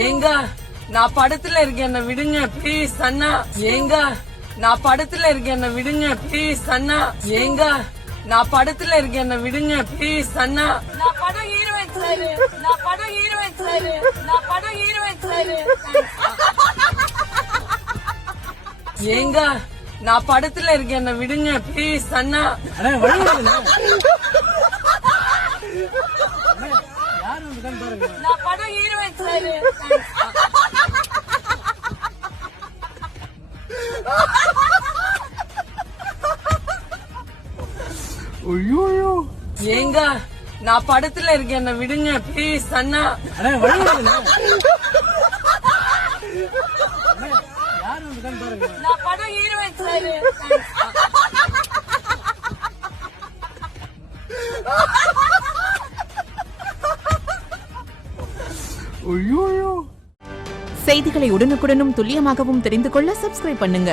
ஏங்க நான் படத்துல இருக்கேன், என்ன விடுங்க ப்ளீஸ் அண்ணா. ஏங்க நான் படத்துல இருக்கேன், என்ன விடுங்க ப்ளீஸ் அண்ணா. ஏங்க நான் படத்துல இருக்கேன், என்ன விடுங்க ப்ளீஸ் அண்ணா. நான் படம் ஹீரோயின் சார், நான் படம் ஹீரோயின் சார், நான் படம் ஹீரோயின் சார். ஏங்க நான் படத்துல இருக்கேன், என்ன விடுங்க ப்ளீஸ் அண்ணா. நான் படம் ஹீரோயின் சார். ஏங்க நான் படத்துல இருக்கேன், என்ன விடுங்க ப்ளீஸ் அண்ணா. நான் படம் ஹீரோயின் சார். செய்திகளை உடனுக்குடனும் துல்லியமாகவும் தெரிந்து கொள்ள சப்ஸ்கிரைப் பண்ணுங்க.